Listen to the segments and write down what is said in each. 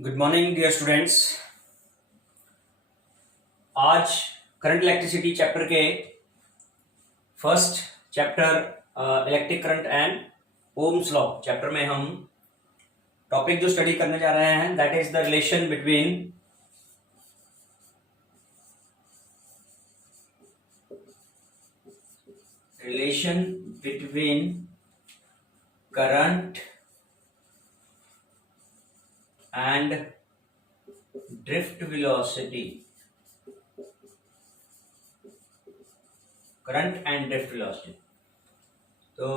Good morning dear students. आज current electricity chapter के first chapter electric current and Ohm's law chapter में हम topic जो study करने जा रहे हैं that is the relation between current and drift velocity। Current and drift velocity. तो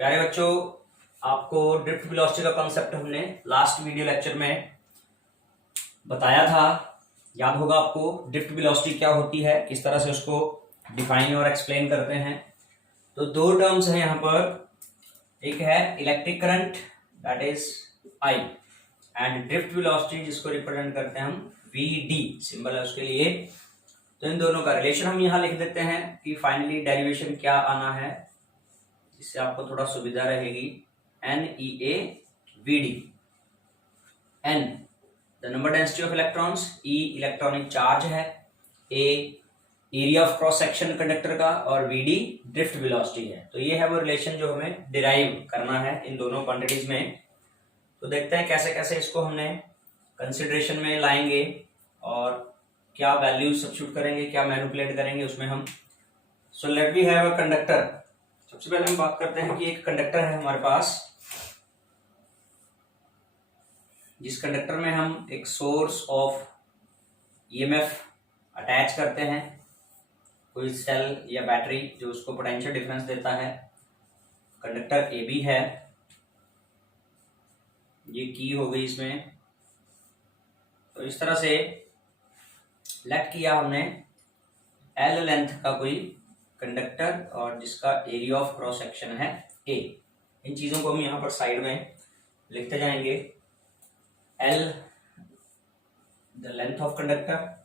प्यारे बच्चों, आपको ड्रिफ्ट वेलोसिटी का कॉन्सेप्ट हमने लास्ट वीडियो लेक्चर में बताया था। याद होगा आपको ड्रिफ्ट वेलोसिटी क्या होती है, किस तरह से उसको डिफाइन और एक्सप्लेन करते हैं। तो दो टर्म्स हैं यहाँ पर, एक है electric current that is I and drift velocity जिसको रिप्रेजेंट करते हैं हम वी डी, सिंबल है उसके लिए। तो इन दोनों का रिलेशन हम यहाँ लिख देते हैं कि फाइनली डेरिवेशन क्या आना है, जिससे आपको थोड़ा सुविधा रहेगी। N E A V D. N the number density of electrons, E electronic charge है, A area of cross section conductor का, और वी डी ड्रिफ्ट वेलोसिटी है। तो ये है वो रिलेशन जो हमें डिराइव करना है इन दोनों क्वांटिटीज में। तो देखते हैं कैसे कैसे इसको हमने कंसिडरेशन में लाएंगे और क्या वैल्यू सब्स्टिट्यूट करेंगे, क्या मैनिपुलेट करेंगे उसमें हम। So let we have a conductor. सबसे पहले हम बात करते हैं कि एक कंडक्टर है हमारे पास, जिस कंडक्टर में हम एक सोर्स ऑफ ईएमएफ अटैच करते हैं, कोई सेल या बैटरी जो उसको पोटेंशियल डिफरेंस देता है। कंडक्टर ए बी है, ये की हो गई इसमें। तो इस तरह से लेट किया हमने एल लेंथ का कोई कंडक्टर और जिसका एरिया ऑफ क्रॉस सेक्शन है ए। इन चीजों को हम यहां पर साइड में लिखते जाएंगे। L the length of conductor,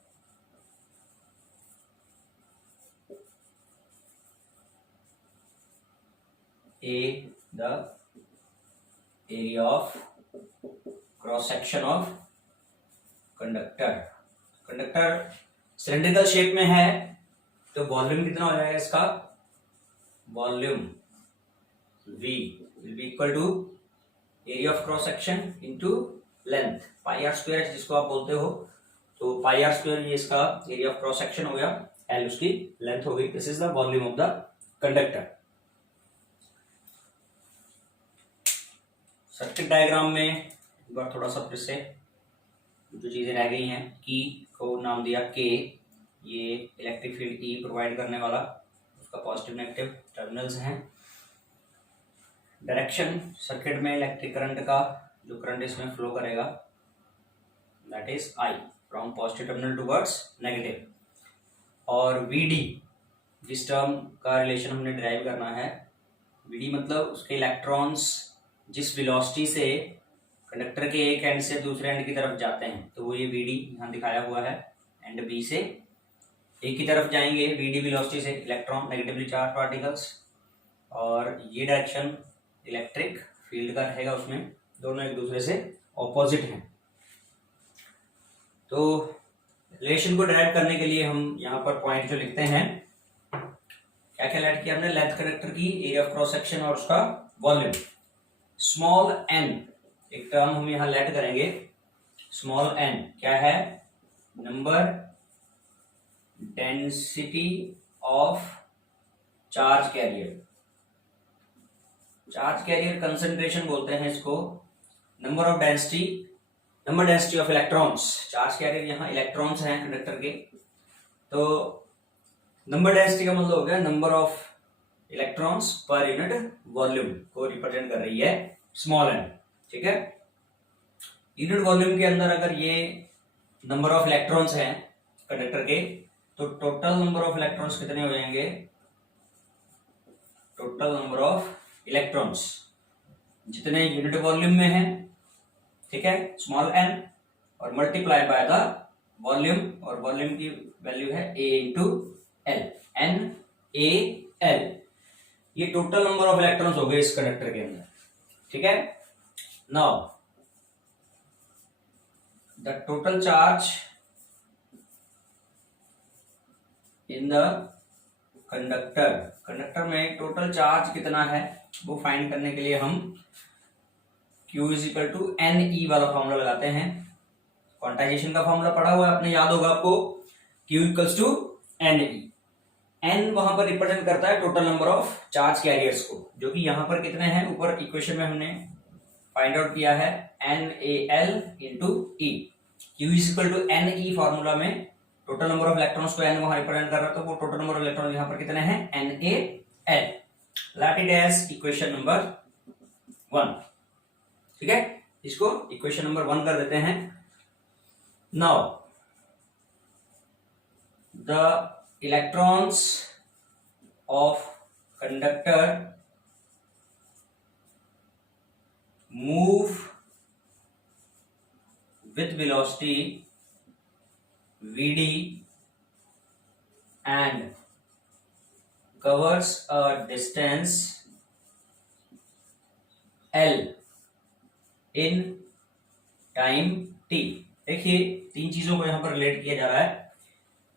A the area of cross section of conductor. Conductor cylindrical shape में है, तो वॉल्यूम कितना हो जाएगा इसका? Volume V will be equal to area of cross section into length, pi r square जिसको आप बोलते हो। तो पाई आर स्क्वायर ये इसका एरिया ऑफ क्रॉस सेक्शन हो गया, L उसकी लेंथ हो गई। This is the volume of the conductor. Circuit diagram में एक बार थोड़ा सा फिर से जो चीजें रह गई हैं, की को नाम दिया के, ये इलेक्ट्रिक फील्ड ई प्रोवाइड करने वाला, उसका पॉजिटिव नेगेटिव टर्मिनल्स हैं। डायरेक्शन सर्किट में इलेक्ट्रिक करंट का, जो करंट इसमें फ्लो करेगा that is I from positive terminal towards negative. और वी डी जिस टर्म का रिलेशन हमने डिराइव करना है, वी डी मतलब उसके इलेक्ट्रॉन्स जिस वेलोसिटी से कंडक्टर के एक एंड से दूसरे एंड की तरफ जाते हैं, तो वो ये वी डी यहाँ दिखाया हुआ है। एंड बी से ए की तरफ जाएंगे वी डी वेलोसिटी से इलेक्ट्रॉन, नेगेटिवली चार्ज पार्टिकल्स, और ये डायरेक्शन इलेक्ट्रिक फील्ड का रहेगा, उसमें दोनों एक दूसरे से ऑपोजिट हैं। तो रिलेशन को डिराइव करने के लिए हम यहाँ पर पॉइंट जो लिखते हैं, क्या क्या लेट किया हमने? लेंथ कंडक्टर की, एरिया ऑफ क्रॉस सेक्शन और उसका वॉल्यूम। स्मॉल एन एक टर्म हम यहां लेट करेंगे। स्मॉल एन क्या है? Number density of charge carrier. Charge carrier concentration बोलते हैं इसको। Number of density, number density of electrons. Charge carrier यहाँ इलेक्ट्रॉन्स हैं कंडक्टर के, तो नंबर डेंसिटी का मतलब हो गया number of electrons per unit volume को रिप्रेजेंट कर रही है स्मॉल एन। ठीक है, यूनिट वॉल्यूम के अंदर अगर ये नंबर ऑफ इलेक्ट्रॉन्स हैं कंडक्टर के, तो टोटल नंबर ऑफ इलेक्ट्रॉन्स कितने हो जाएंगे? टोटल नंबर ऑफ इलेक्ट्रॉन्स जितने यूनिट वॉल्यूम में हैं, ठीक है, स्मॉल एन, और मल्टीप्लाई बाय द वॉल्यूम, और वॉल्यूम की वैल्यू है A into L, N A L. ये टोटल नंबर ऑफ इलेक्ट्रॉन्स हो गए इस कंडक्टर के अंदर। ठीक है, now the total charge in the conductor में टोटल चार्ज कितना है वो फाइंड करने के लिए हम Q is equal to n e वाला फॉर्मूला लगाते हैं। क्वांटाइजेशन का फॉर्मूला पढ़ा हुआ है आपने, याद होगा आपको, Q equals to n e. N वहां पर रिप्रेजेंट करता है total number of charge carriers को, जो कि यहां पर कितने हैं, ऊपर इक्वेशन में हमने फाइंड आउट किया है NaL into e. Q is equal to n e formula में टोटल नंबर ऑफ इलेक्ट्रॉन्स को n वहां रिप्रेजेंट कर रहा है, तो वो टोटल नंबर ऑफ इलेक्ट्रॉन यहां पर कितने हैं, NaL। Let it as equation number 1। ठीक है, इसको इक्वेशन नंबर 1 कर देते हैं। Now the electrons of conductor move with velocity Vd and covers a distance L in time t। देखिए तीन चीजों को यहां पर रिलेट किया जा रहा है।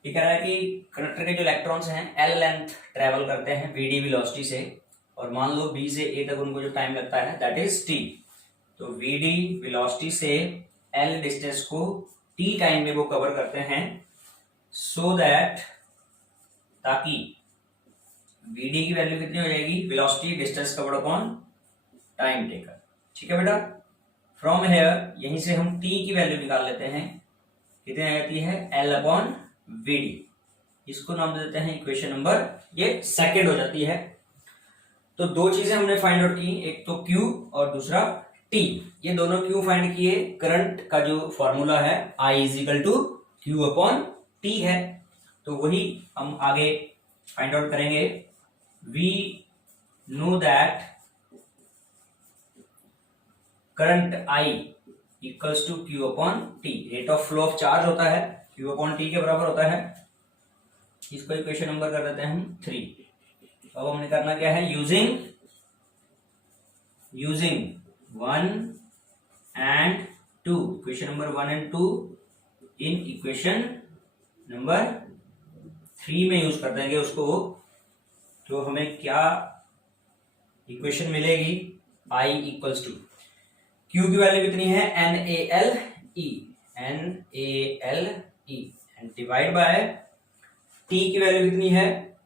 ये कह रहा है कि कंडक्टर के जो इलेक्ट्रॉन्स हैं L लेंथ ट्रेवल करते हैं Vd वेलोसिटी से, और मान लो B से A तक उनको जो टाइम लगता है दैट इज t। तो Vd वेलोसिटी से L डिस्टेंस को t टाइम में वो कवर करते हैं, सो दैट, ताकि Vd की वैल्यू कितनी हो जाएगी, velocity distance covered upon time taken. ठीक है बेटा, फ्रॉम हेयर यहीं से हम t की वैल्यू निकाल लेते हैं, कितनी आ जाती है, L अपॉन Vd। इसको नाम दे देते हैं इक्वेशन नंबर, ये सेकंड हो जाती है। तो दो चीजें हमने फाइंड आउट की, एक तो Q और दूसरा T। ये दोनों क्यों फाइंड किए, करंट का जो फॉर्मूला है I is equal to Q upon T है, तो वही हम आगे फाइंड आउट करेंगे। We know that current I equals to Q upon T। Rate of flow of charge होता है Q अपॉन T के बराबर होता है। इसको इक्वेशन नंबर कर देते हैं हम 3। अब हमने करना क्या है, using 1 and 2, equation number 1 and 2 in equation number 3 में यूज कर देंगे उसको। तो हमें क्या इक्वेशन मिलेगी, I इक्वल्स टू Q की वैल्यू कितनी है, NaLe and divide by T की वैल्यू कितनी है,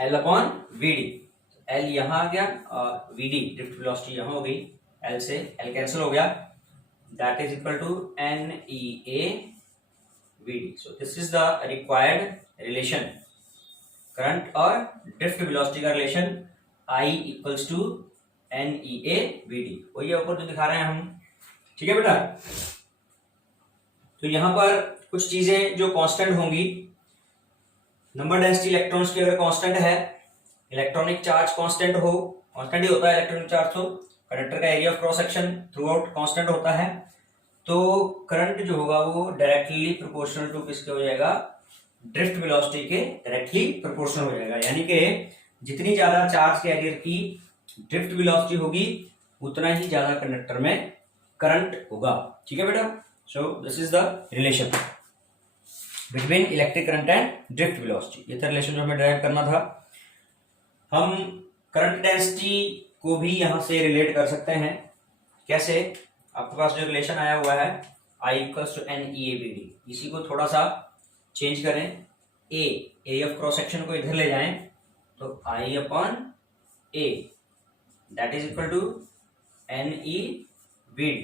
L अपॉन Vd। L यहां आ गया और Vd ड्रिफ्ट वेलोसिटी यहां हो गई, L से L कैंसिल हो गया, that is equal to NeA Vd। So this is the required relation, current और ड्रिफ्ट वेलोसिटी का relation I equals to NeA Vd। वही ऊपर जो दिखा रहे हैं हम। ठीक है बेटा, तो यहां पर कुछ चीजें जो कांस्टेंट होंगी, नंबर डेंसिटी इलेक्ट्रॉन्स की अगर कांस्टेंट है, इलेक्ट्रॉनिक चार्ज कांस्टेंट हो, कांस्टेंट ही होता है इलेक्ट्रॉनिक चार्ज, तो कंडक्टर का area of cross section through out constant होता है, तो करंट जो होगा वो डायरेक्टली प्रोपोर्शनल टू किसके हो जाएगा, ड्रिफ्ट वेलोसिटी के डायरेक्टली प्रोपोर्शनल हो जाएगा। यानी कि जितनी ज्यादा चार्ज कैरियर की ड्रिफ्ट वेलोसिटी होगी उतना ही ज्यादा कंडक्टर में करंट होगा। ठीक है बेटा, सो this is the relation between electric current and drift velocity. ये था रिलेशन जो हमें ड्राइव करना था। हम करंट डेंसिटी को भी यहां से रिलेट कर सकते हैं। कैसे, आपके पास जो रिलेशन आया हुआ है I इक्वल्स टू NeAVd, इसी को थोड़ा सा चेंज करें, एरिया ऑफ क्रॉस सेक्शन को इधर ले जाएं, तो I upon A that is equal to NeVd,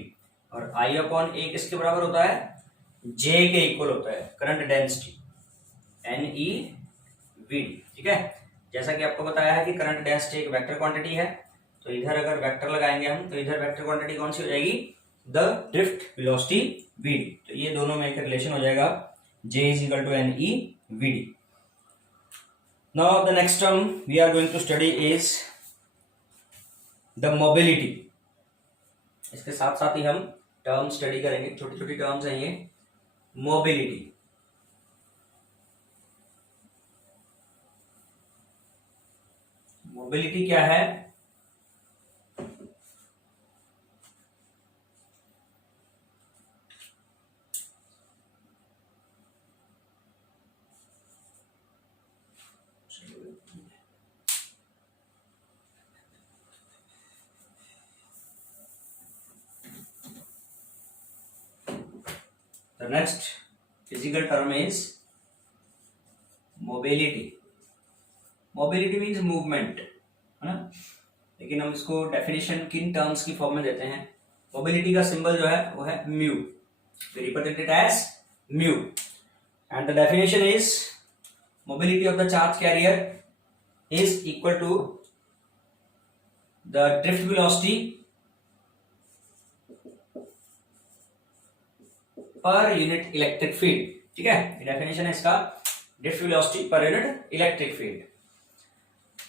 और I अपॉन A किसके बराबर होता है, J के इक्वल होता है करंट डेंसिटी NeVd। ठीक है, जैसा कि आपको बताया है कि करंट डेंसिटी एक वेक्टर क्वांटिटी है, तो इधर अगर वेक्टर लगाएंगे हम, तो इधर वेक्टर क्वांटिटी कौन सी हो जाएगी, द ड्रिफ्ट वेलोसिटी Vd। तो ये दोनों में एक रिलेशन हो जाएगा, J is equal to NeVd। Now the next term we are going to study is the mobility. इसके साथ साथ ही हम टर्म स्टडी करेंगे, छोटी छोटी टर्म्स हैं ये। मोबिलिटी, मोबिलिटी क्या है, the next physical term is mobility. Mobility means movement, है ना, लेकिन हम इसको डेफिनेशन किन टर्म्स की फॉर्म में देते हैं। मोबिलिटी का सिंबल जो है वो है mu, we represent it as mu, and the definition is mobility of the charge carrier is equal to the drift velocity per unit electric field। ठीक है, डेफिनेशन है इसका drift velocity per unit electric field.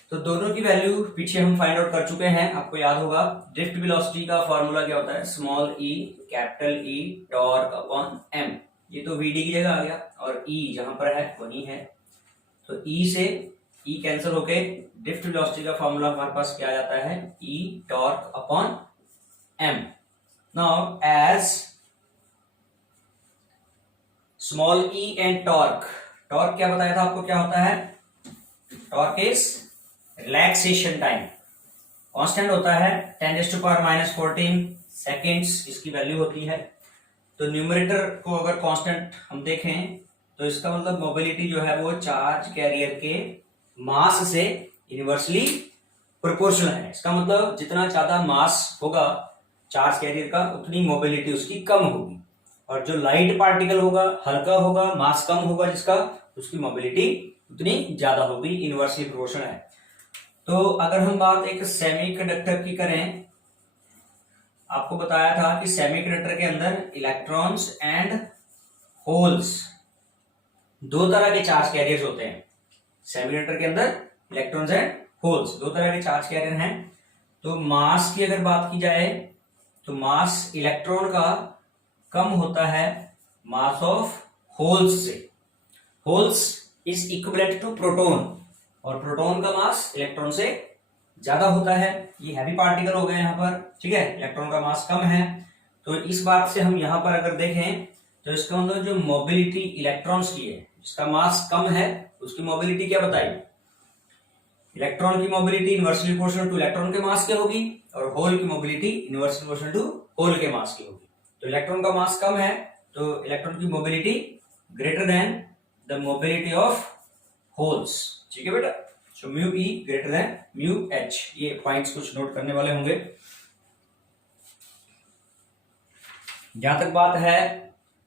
तो दोनों की value पीछे हम find out कर चुके हैं, आपको याद होगा। ड्रिफ्ट वेलोसिटी का फॉर्मूला क्या होता है, small e capital E torque upon m. ये तो वीडी की जगह आ गया, और ई जहां पर है वही है, तो E से E कैंसिल होके ड्रिफ्ट वेलोसिटी का फॉर्मूला हमारे पास क्या आ जाता है, E torque upon M। Now as small e and torque, torque क्या बताया था आपको क्या होता है, torque is relaxation time, constant होता है 10⁻⁻14 सेकेंड्स इसकी वैल्यू होती है। तो न्यूमरेटर को अगर कांस्टेंट हम देखें तो इसका मतलब मोबिलिटी जो है वो चार्ज कैरियर के मास से इनवर्सली प्रोपोर्शनल है। इसका मतलब जितना ज्यादा मास होगा चार्ज कैरियर का उतनी मोबिलिटी उसकी कम होगी, और जो लाइट पार्टिकल होगा, हल्का होगा, मास कम होगा जिसका, उसकी मोबिलिटी उतनी ज्यादा होगी, इनवर्सली प्रोपोर्शनल है। तो अगर हम बात एक सेमीकंडक्टर की करें, आपको बताया था कि सेमीकंडक्टर के अंदर इलेक्ट्रॉन्स एंड होल्स, दो तरह के चार्ज कैरियर्स होते हैं। सेमीकंडक्टर के अंदर इलेक्ट्रॉन्स एंड होल्स, दो तरह के चार्ज कैरियर हैं। तो मास की अगर बात की जाए तो मास इलेक्ट्रॉन का कम होता है मास ऑफ होल्स से। Holes is equivalent to proton, और प्रोटॉन का मास इलेक्ट्रॉन से ज्यादा होता है। ये हैवी पार्टिकल हो गए यहाँ पर, ठीक है, इलेक्ट्रॉन का मास कम है। तो इस बात से हम यहाँ पर अगर देखें तो इसका मतलब जो मोबिलिटी इलेक्ट्रॉन्स की है, जिसका मास कम है उसकी मोबिलिटी क्या बताई, इलेक्ट्रॉन की mobility inversely proportional to electron के मास की होगी, और होल की mobility inversely proportional to hole के मास की होगी। तो इलेक्ट्रॉन का मास कम है तो इलेक्ट्रॉन की mobility greater than the mobility of holes. ठीक है बेटा, so mu E greater than mu H. ये पॉइंट्स कुछ नोट करने वाले होंगे। जहां तक बात है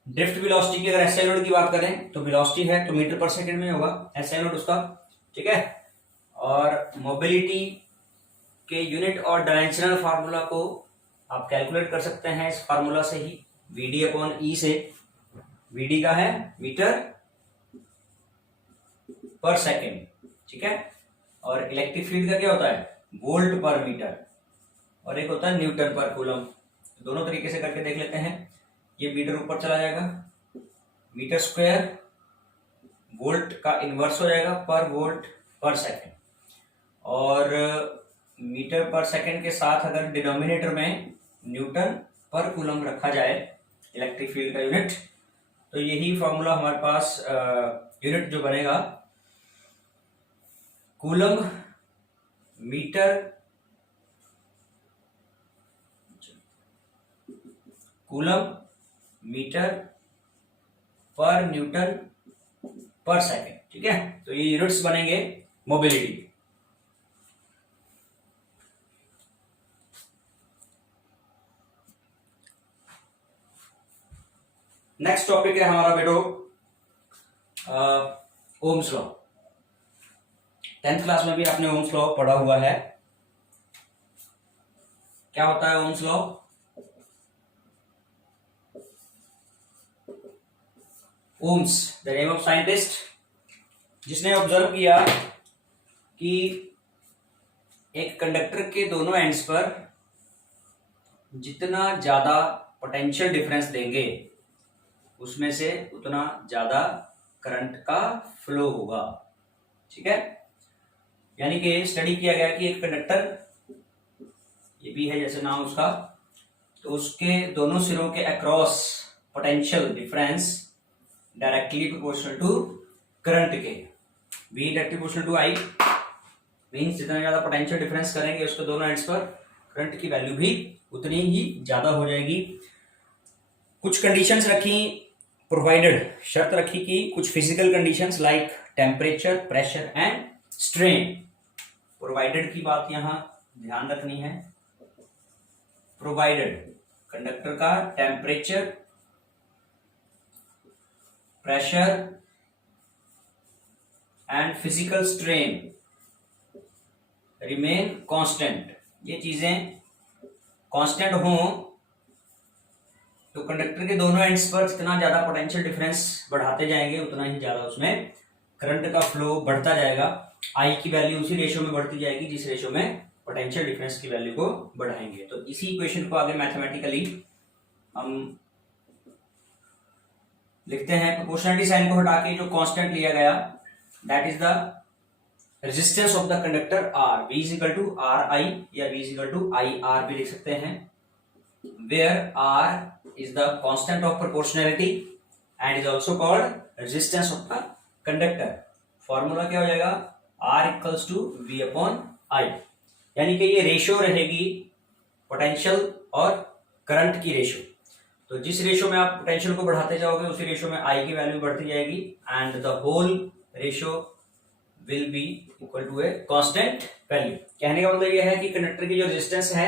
ड्रिफ्ट वेलोसिटी की, अगर एसआई नोट की बात करें तो वेलोसिटी है तो मीटर पर सेकंड में होगा एसआई नोट उसका, ठीक है। और मोबिलिटी के यूनिट और डायमेंशनल फार्मूला को आप कैलकुलेट कर सकते हैं इस फार्मूला से ही, वीडी अपॉन ई से। वीडी का है मीटर पर सेकेंड, ठीक है। और इलेक्ट्रिक फील्ड का क्या होता है, वोल्ट पर मीटर, और एक होता है न्यूटन पर कूलम। दोनों तरीके से करके देख लेते हैं। ये मीटर ऊपर चला जाएगा, मीटर स्क्वायर वोल्ट का इनवर्स हो जाएगा पर वोल्ट पर सेकेंड, और मीटर पर सेकेंड के साथ अगर डिनोमिनेटर में न्यूटन पर कूलम रखा जाए इलेक्ट्रिक फील्ड का यूनिट, तो यही फॉर्मूला हमारे पास यूनिट जो बनेगा कूलम मीटर पर न्यूटन पर सेकेंड, ठीक है। तो ये यूनिट्स बनेंगे मोबिलिटी के। नेक्स्ट टॉपिक है हमारा बेटो ओम्स लॉ। 10th क्लास में भी आपने ओम्स लॉ पढ़ा हुआ है। क्या होता है Ohm's law? Ohm's the name of scientist जिसने ऑब्जर्व किया कि एक कंडक्टर के दोनों एंड्स पर जितना ज्यादा पोटेंशियल डिफरेंस देंगे उसमें से उतना ज्यादा करंट का फ्लो होगा, ठीक है। यानी कि स्टडी किया गया कि एक कंडक्टर, ये भी है जैसे नाम उसका, तो उसके दोनों सिरों के across potential difference directly proportional to current के, V directly proportional to I, means जितना ज्यादा पोटेंशियल डिफरेंस करेंगे उसके दोनों एंड्स पर करंट की वैल्यू भी उतनी ही ज्यादा हो जाएगी। कुछ कंडीशंस रखी प्रोवाइडेड, शर्त रखी कि कुछ physical conditions like temperature, pressure and strain. Provided की बात यहां ध्यान रखनी है। प्रोवाइडेड कंडक्टर का temperature, pressure and physical strain remain constant. ये चीजें कांस्टेंट हो तो कंडक्टर के दोनों एंड्स पर जितना ज्यादा पोटेंशियल डिफरेंस बढ़ाते जाएंगे उतना ही ज्यादा उसमें करंट का फ्लो बढ़ता जाएगा। आई की वैल्यू उसी रेशियो में बढ़ती जाएगी जिस रेशियो में पोटेंशियल डिफरेंस की वैल्यू को बढ़ाएंगे। तो इसी इक्वेशन को आगे मैथमेटिकली हम लिखते हैं। प्रोपोर्शनलिटी साइन को हटा के जो कांस्टेंट लिया गया that is the resistance of the conductor R, V is equal to R I या V is equal to I R भी लिख सकते हैं, where R is the constant of proportionality and is also called resistance of the conductor. Formula क्या हो जाएगा, R equals to V upon I, यानी कि ये रेशियो रहेगी पोटेंशियल और करंट की रेशियो। तो जिस रेशियो में आप पोटेंशियल को बढ़ाते जाओगे उसी रेशियो में आई की वैल्यू बढ़ती जाएगी and the whole ratio will be equal to a constant value. कहने का मतलब यह है कि कंडक्टर की जो रेजिस्टेंस है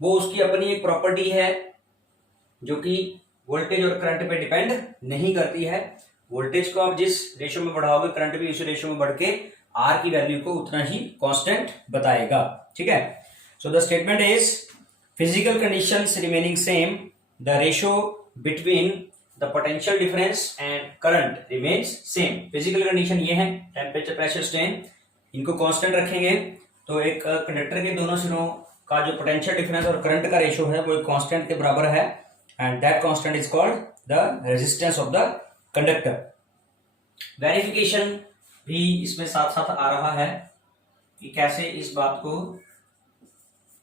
वो उसकी अपनी एक प्रॉपर्टी है जो कि वोल्टेज और करंट पे डिपेंड नहीं करती है। वोल्टेज को आप जिस रेशियो में बढ़ाओगे करंट भी उसी रेशियो में बढ़ के आर की वैल्यू को उतना ही कांस्टेंट बताएगा। ठीक है, so the statement is physical conditions remaining same, the ratio between the potential difference and current remains same. Physical condition ये है, टेम्परेचर, प्रेशर, स्ट्रेन, इनको कांस्टेंट रखेंगे तो एक कंडक्टर के दोनों सिरों का जो पोटेंशियल डिफरेंस और करंट का रेशियो है वो एक कांस्टेंट के बराबर है and that constant is called the resistance of the conductor. Verification भी इसमें साथ साथ आ रहा है कि कैसे इस बात को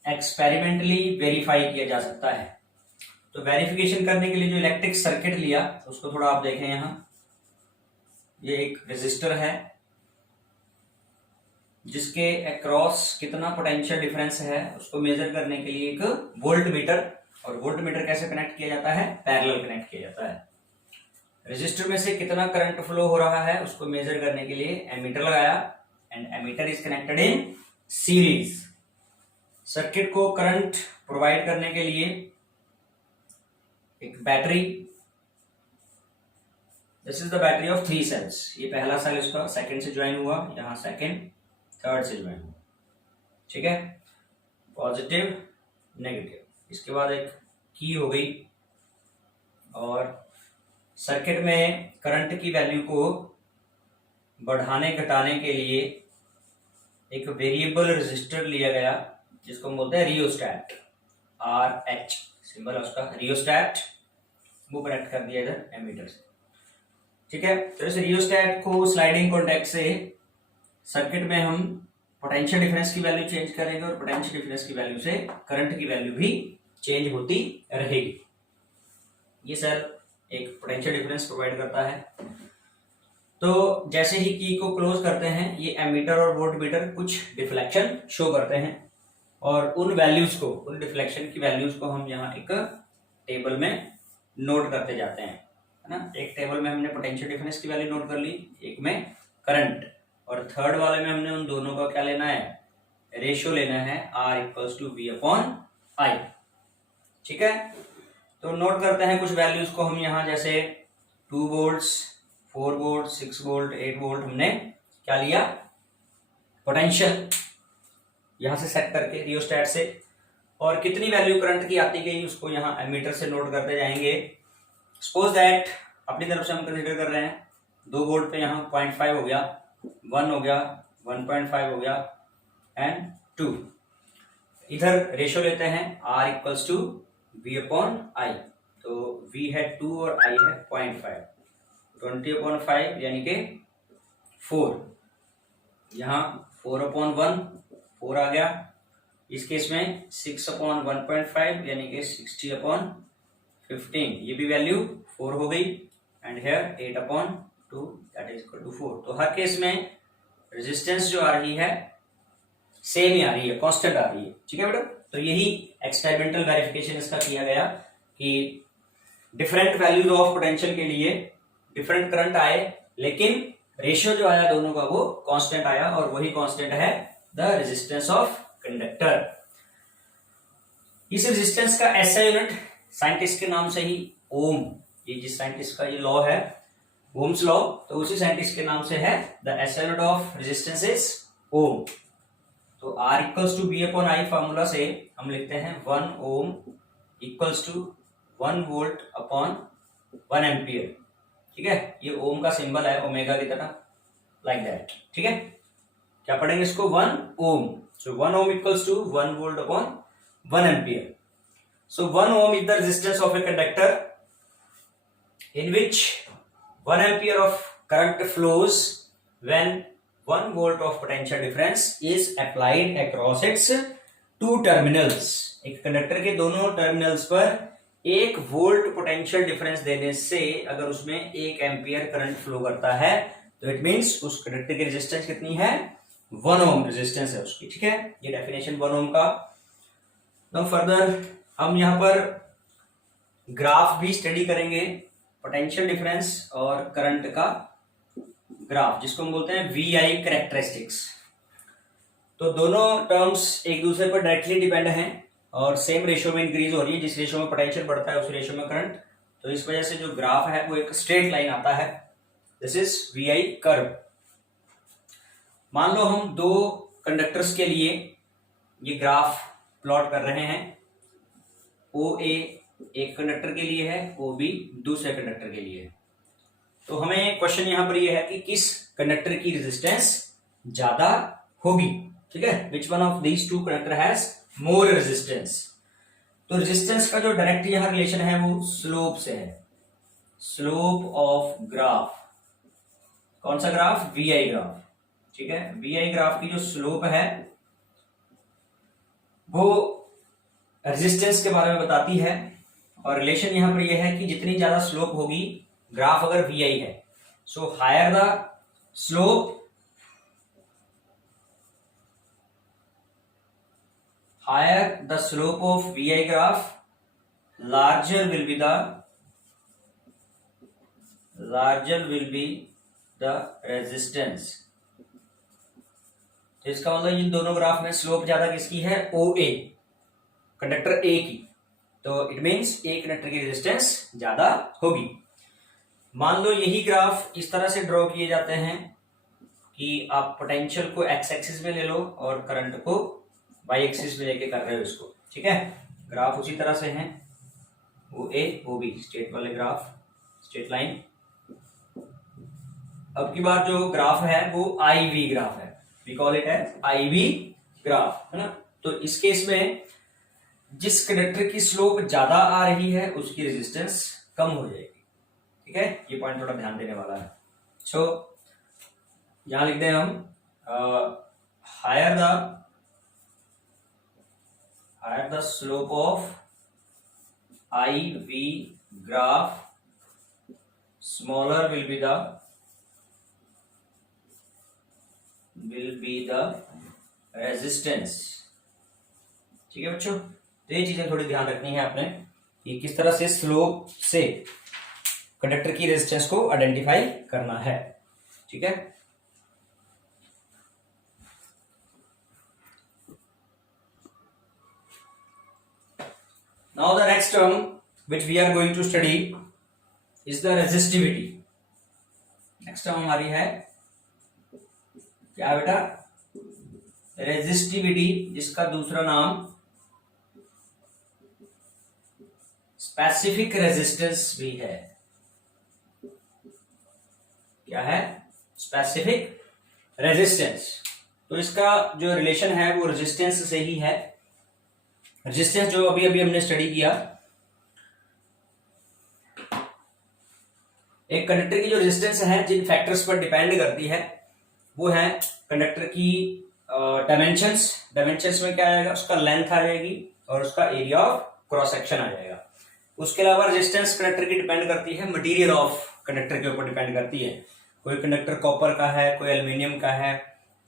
एक्सपेरिमेंटली वेरीफाई किया जा सकता है। तो वेरिफिकेशन करने के लिए जो इलेक्ट्रिक सर्किट लिया उसको थोड़ा आप देखें। यहाँ ये एक रेजिस्टर है जिसके अक्रॉस कितना पोटेंशियल डिफरेंस है उसको मेजर करने के लिए एक वोल्ट मीटर, और वोल्ट मीटर कैसे कनेक्ट किया जाता है, पैरेलल कनेक्ट किया जाता है। रेजिस्टर में से कितना करंट फ्लो हो रहा है उसको मेजर करने के लिए एमीटर लगाया and ammeter is connected in series. Circuit को करंट प्रोवाइड करने के लिए एक battery, this is the battery of 3 cells. ये पहला सेल इसका सेकंड से ज्वाइन हुआ, यहां सेकंड थर्ड से ज्वाइन हुआ। ठीक है, पॉजिटिव नेगेटिव, इसके बाद एक की हो गई और सर्किट में करंट की वैल्यू को बढ़ाने घटाने के लिए एक वेरिएबल रेजिस्टर लिया गया जिसको हम बोलते हैं रियोस्टैट, RH सिंबल है उसका, रियोस्टैट, वो कनेक्ट कर दिया इधर एमीटर से। ठीक है, तो इस रियोस्टैट को स्लाइडिंग कॉन्टैक्ट से सर्किट में हम पोटेंशियल डिफरेंस की वैल्यू चेंज करेंगे और पोटेंशियल डिफरेंस की वैल्यू से करंट की वैल्यू भी चेंज होती रहेगी। ये सर एक पोटेंशियल डिफरेंस प्रोवाइड करता है। तो जैसे ही की को क्लोज करते हैं ये एमीटर और वोल्ट मीटर कुछ डिफ्लेक्शन शो करते हैं और उन वैल्यूज को, उन डिफ्लेक्शन की वैल्यूज को हम यहाँ एक टेबल में नोट करते जाते हैं, है ना। एक टेबल में हमने पोटेंशियल डिफरेंस की वैल्यू नोट कर ली, एक में करंट, और थर्ड वाले में हमने उन दोनों का क्या लेना है, रेशियो लेना है, R equals to V upon I। ठीक है, तो नोट करते हैं कुछ वैल्यूज को हम यहाँ, जैसे 2 वोल्ट्स, 4 वोल्ट, 6 वोल्ट, 8 वोल्ट हमने क्या लिया, पोटेंशियल यहां से सेट करके रियोस्टैट से, और कितनी वैल्यू करंट की आती गई उसको यहाँ एमीटर से नोट करते जाएंगे। सपोज दैट अपनी तरफ से हम कंसीडर कर रहे हैं 2 वोल्ट पे यहाँ 0.5 हो गया, 1 हो गया, 1.5 हो गया एंड 2। इधर रेशियो लेते हैं R equals to V upon I, तो V है 2 और I है 0.5, 20/5 यानी कि 4, यहाँ 4/1 4 आ गया, इस केस में 6/1.5 यानी कि 60/15, ये भी वैल्यू 4 हो गई and here 8/2 that is equal to 4। तो हर केस में रेजिस्टेंस जो आ रही है सेम ही आ रही है, कांस्टेंट आ रही है। ठीक है बेटा, तो यही एक्सपेरिमेंटल वेरिफिकेशन इसका किया गया कि डिफरेंट वैल्यूज ऑफ पोटेंशियल के लिए डिफरेंट करंट आए, लेकिन रेशियो जो आया दोनों का वो कांस्टेंट आया, और वही कांस्टेंट है द रेजिस्टेंस ऑफ कंडक्टर। इस रेजिस्टेंस का एसआई यूनिट साइंटिस्ट के नाम से ही ओम, ये जिस साइंटिस्ट का ये लॉ है ओम्स लॉ, तो उसी साइंटिस्ट के नाम से है the SI unit of resistance is ohm. तो R equals to V upon I formula से हम लिखते हैं 1 ohm equals to 1 volt upon 1 ampere. ठीक है, ये ओम का सिंबल है ओमेगा की तरह, लाइक दैट। ठीक है, क्या पढ़ेंगे इसको 1 ohm, so 1 ohm equals to 1 volt upon 1 ampere. So 1 ohm is the resistance of a conductor in which 1 ampere of current flows when 1 volt of potential difference is applied across its two terminals। एक conductor के दोनों terminals पर 1 volt potential difference देने से अगर उसमें 1 ampere current flow करता है तो इट मींस उस कंडक्टर की रेजिस्टेंस कितनी है, 1 ओम रेजिस्टेंस है उसकी। ठीक है, ये डेफिनेशन 1 ओम का। नाउ फर्दर हम यहां पर ग्राफ भी स्टडी करेंगे, पोटेंशियल डिफरेंस और करंट का ग्राफ, जिसको हम बोलते हैं VI कैरेक्टरिस्टिक्स। तो दोनों टर्म्स एक दूसरे पर डायरेक्टली डिपेंड हैं और सेम रेशियो में इंक्रीज हो रही है, जिस रेशियो में पोटेंशियल बढ़ता है उस रेशियो में करंट। तो इस वजह से जो ग्राफ है वो एक स्ट्रेट लाइन आता है, दिस इज VI कर्व। मान लो हम दो कंडक्टर्स के लिए ये ग्राफ प्लॉट कर रहे हैं, OA एक कंडक्टर के लिए है, OB दूसरे कंडक्टर के लिए है। तो हमें क्वेश्चन यहां पर ये है कि किस कंडक्टर की रेजिस्टेंस ज्यादा होगी। ठीक है, which one of these two conductor has more resistance. तो रेजिस्टेंस का जो डायरेक्ट यहां रिलेशन है वो स्लोप से है, स्लोप ऑफ ग्राफ। कौन सा ग्राफ, VI ग्राफ। ठीक है, VI ग्राफ की जो स्लोप है वो रेजिस्टेंस के बारे में बताती है, और रिलेशन यहां पर यह है कि जितनी ज्यादा स्लोप होगी, ग्राफ अगर VI है, so higher the slope of VI graph, larger will be the resistance। तो इसका मतलब इन दोनों ग्राफ में स्लोप ज्यादा किसकी है, OA कंडक्टर A की, तो इट मींस एक कंडक्टर की रेजिस्टेंस ज्यादा होगी। मान लो यही ग्राफ इस तरह से ड्रॉ किए जाते हैं कि आप पोटेंशियल को एक्स एक्सिस में ले लो और करंट को वाई एक्सिस में लेके कर रहे हो इसको। ठीक है, ग्राफ उसी तरह से हैं, OA OB स्ट्रेट वाले ग्राफ, स्ट्रेट लाइन। अब की बार जो ग्राफ है वो IV ग्राफ है, we call it as IV graph, है ना। तो इस केस में जिस कंडक्टर की स्लोप ज्यादा आ रही है उसकी रेजिस्टेंस कम हो जाएगी। ठीक है, ये पॉइंट थोड़ा ध्यान देने वाला है। सो यहां लिख दें हम higher the slope of IV graph, smaller will be the resistance. ठीक है बच्चों, तो ये चीजें थोड़ी ध्यान रखनी है आपने कि किस तरह से स्लोप से कंडक्टर की रेजिस्टेंस को आइडेंटिफाई करना है। ठीक है, now the next term which we are going to study is the resistivity। Next term हमारी है क्या बेटा, रेजिस्टिविटी, जिसका दूसरा नाम स्पेसिफिक रेजिस्टेंस भी है। क्या है, स्पेसिफिक रेजिस्टेंस। तो इसका जो रिलेशन है वो रेजिस्टेंस से ही है। रेजिस्टेंस जो अभी अभी हमने स्टडी किया, एक कंडक्टर की जो रेजिस्टेंस है जिन फैक्टर्स पर डिपेंड करती है वो है कंडक्टर की डायमेंशंस में क्या आएगा, उसका लेंथ आ जाएगी और उसका एरिया ऑफ क्रॉस सेक्शन आ जाएगा। उसके अलावा रेजिस्टेंस कंडक्टर की डिपेंड करती है मटेरियल ऑफ कंडक्टर के ऊपर डिपेंड करती है। कोई कंडक्टर कॉपर का है, कोई एल्यूमिनियम का है,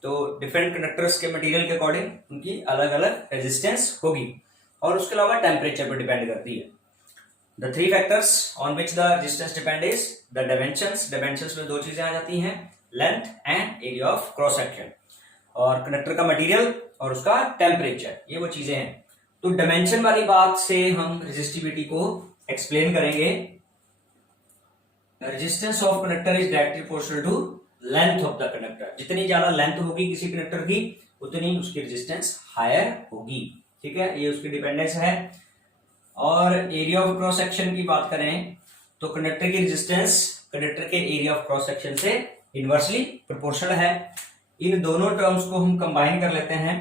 तो डिफरेंट कंडक्टर्स के मटेरियल के अकॉर्डिंग उनकी अलग अलग रेजिस्टेंस होगी। और उसके अलावा टेम्परेचर पर डिपेंड करती है। The three factors on which the resistance depend is the dimensions. Dimensions में दो चीजें आ जाती हैं, length and area of cross section, और कंडक्टर का मटेरियल और उसका टेम्परेचर, ये वो चीजें हैं। तो डायमेंशन वाली बात से हम रेजिस्टिविटी को एक्सप्लेन करेंगे। Resistance of conductor is directly proportional to length of the conductor. जितनी ज्यादा लेंथ होगी किसी कंडक्टर की उतनी उसकी रेजिस्टेंस हायर होगी। ठीक है, ये उसकी डिपेंडेंस है। और एरिया ऑफ क्रॉस सेक्शन की बात करें तो कंडक्टर की रेजिस्टेंस कंडक्टर के एरिया ऑफ क्रॉस सेक्शन से इनवर्सली प्रोपोर्शनल है। इन दोनों टर्म्स को हम कंबाइन कर लेते हैं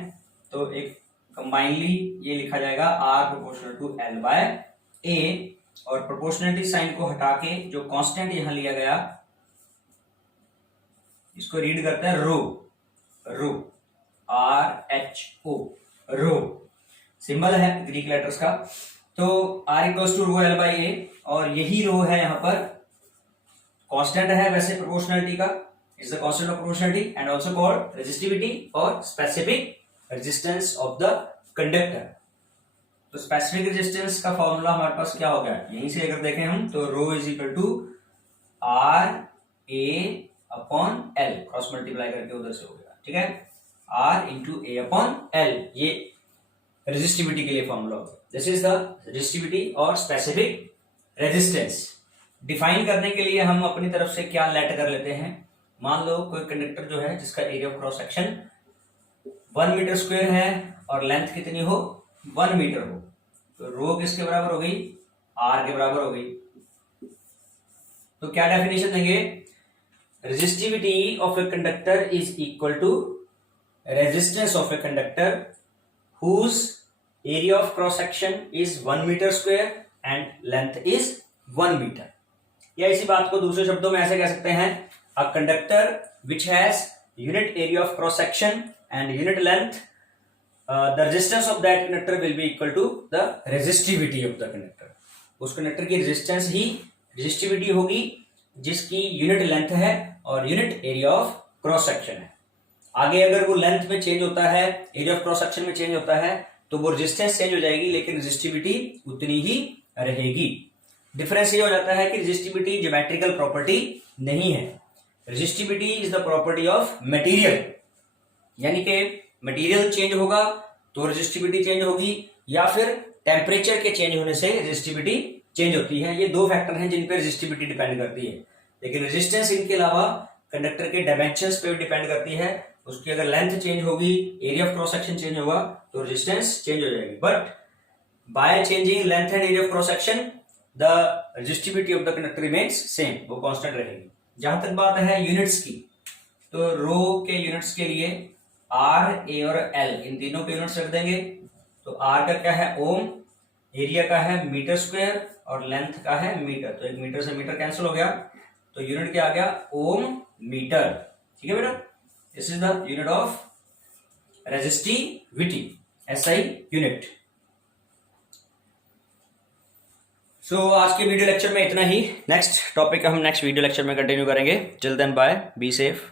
तो एक कंबाइनली ये लिखा जाएगा R proportional to L by A, और प्रोपोर्शनलिटी साइन को हटा के जो कांस्टेंट यहां लिया गया इसको रीड करते हैं rho, rho RHO, rho symbol है ग्रीक लेटर्स का। तो R equals to rho L by A, और यही रो है यहां पर कांस्टेंट है वैसे प्रोपोर्शनलिटी का, is the constant of proportionality and also called resistivity और specific resistance of the conductor. तो स्पेसिफिक रेजिस्टेंस का फॉर्मूला हमारे पास क्या हो गया, यहीं से अगर देखें हम तो rho is equal to R A upon L, cross multiply करके उधर से हो गया। ठीक है, R into A upon L, ये रेजिस्टिविटी के लिए फॉर्मूला होगा। दिस इज द रेजिस्टिविटी और स्पेसिफिक रेजिस्टेंस। डिफाइन करने के लिए हम अपनी तरफ से क्या लेट कर लेते हैं। मान लो कोई कंडक्टर जो है जिसका area of cross section 1 metre square है और लेंथ कितनी हो 1 मीटर हो, तो रो किसके बराबर हो गई, R के बराबर हो गई। तो क्या डेफिनेशन देंगे, resistivity of a conductor is equal to resistance of a conductor whose area of cross section is 1 meter square and length is 1 meter। या इसी बात को दूसरे शब्दों में ऐसे कह सकते हैं, a conductor which has unit area of cross section and unit length, the resistance of that conductor will be equal to the resistivity of the conductor। उस कंडक्टर की रेजिस्टेंस ही रेजिस्टिविटी होगी जिसकी यूनिट लेंथ है और unit area of cross section है। आगे अगर वो लेंथ में चेंज होता है, एरिया ऑफ क्रॉस सेक्शन में चेंज होता है, तो वो रेजिस्टेंस चेंज हो जाएगी लेकिन रेजिस्टिविटी उतनी ही रहेगी। डिफरेंस ये हो जाता है कि रेजिस्टिविटी ज्योमेट्रिकल प्रॉपर्टी नहीं है, resistivity is the property of material. यानी कि मटेरियल चेंज होगा तो रेजिस्टिविटी चेंज होगी, या फिर टेम्परेचर के चेंज होने से रेजिस्टिविटी चेंज होती है। ये दो फैक्टर हैं जिन पे रेजिस्टिविटी डिपेंड करती है। लेकिन रेजिस्टेंस इनके अलावा कंडक्टर के डायमेंशंस पे भी डिपेंड करती है। उसकी अगर लेंथ चेंज होगी, area of cross section change होगा तो रेजिस्टेंस चेंज हो जाएगी। But by changing length and area of cross section the resistivity of the conductor remains same, वो कांस्टेंट रहेगी। जहां तक बात है यूनिट्स की, तो रो के यूनिट्स के लिए R, A और L इन तीनों के यूनिट्स रख देंगे। तो R का क्या है ओम, एरिया का है मीटर स्क्वायर और लेंथ का है मीटर। तो एक मीटर से मीटर कैंसिल हो गया, तो यूनिट क्या आ गया ओम मीटर। ठीक है बेटा, this is the unit of resistivity, SI unit. So आज के वीडियो लेक्चर में इतना ही। नेक्स्ट टॉपिक हम नेक्स्ट वीडियो लेक्चर में कंटिन्यू करेंगे। Till then bye, be safe.